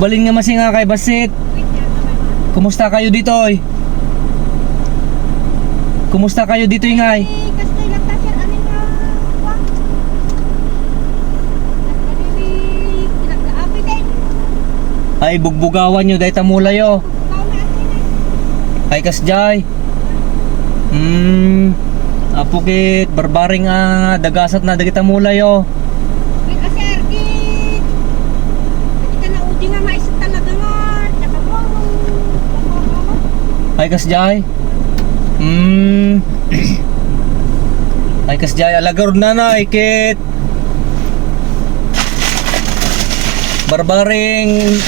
Balin nga masinga kay Basit. Kumusta kayo dito oy? Kumusta kayo dito ingay? Ay bugbugawan nyo dahil tamulayo. Ay kasjay. Apukit barbaring dagasat na dagita mulayo. Ay kasjay. Ay kasjay alagor na ikit. Barbaring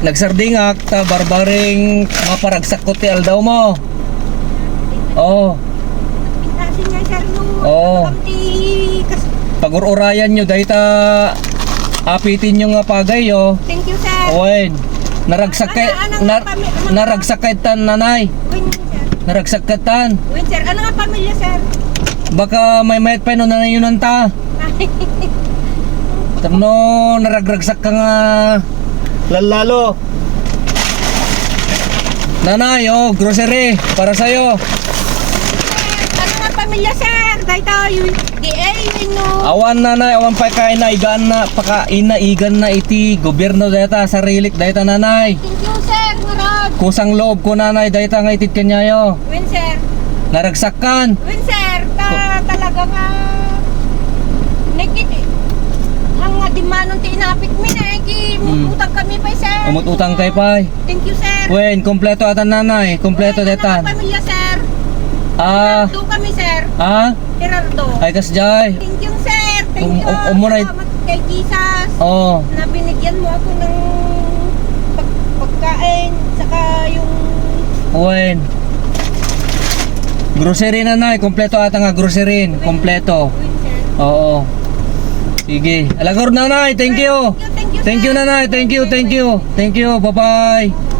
nagsardingak ta barbaring maparagsak ko ti aldaw mo. Oh. Oh. Pagururayan nyo dahil ta apitin nyo nga pagay yo. Thank you sir. Owen. Naragsak kay naragsak kay tan nanay. Naragsak ka tan. Wait sir, ano nga pamilya sir? Baka may mayat pa no nanayunan ta. Tamno naragragsak ka nga lalalo. Nanay, oh, grocery para sa'yo. Ano nga pamilya sir? Dahil tayo, no. Awan nanay, awan pa kain na igan na igan na iti gobyerno data sarilik data nanay. Thank you sir, Murad. Kusang loob ko nanay data nga itit kanyayo. Win sir. Naragsakan. Win sir, talaga nga. Nakit ang nga dimanong tinapit mi na utang kami pa sir. Umututang kay pay. Thank you sir. Wen, kompleto atan nanay, kompleto data. Ano nga pamilya sir? Gerardo kami sir. Gerardo. Ay kasjay. Thank you sir. Thank you. Salamat kay Jesus. Oh. Na binigyan mo ako ng pagkain saka yung Wen. Grocery nanay, kompleto ata nga grocery, kompleto. win sir. Oo. Sige. Alagor nanay, thank you. Thank you Thank you nanay, thank you. Thank you. Bye-bye.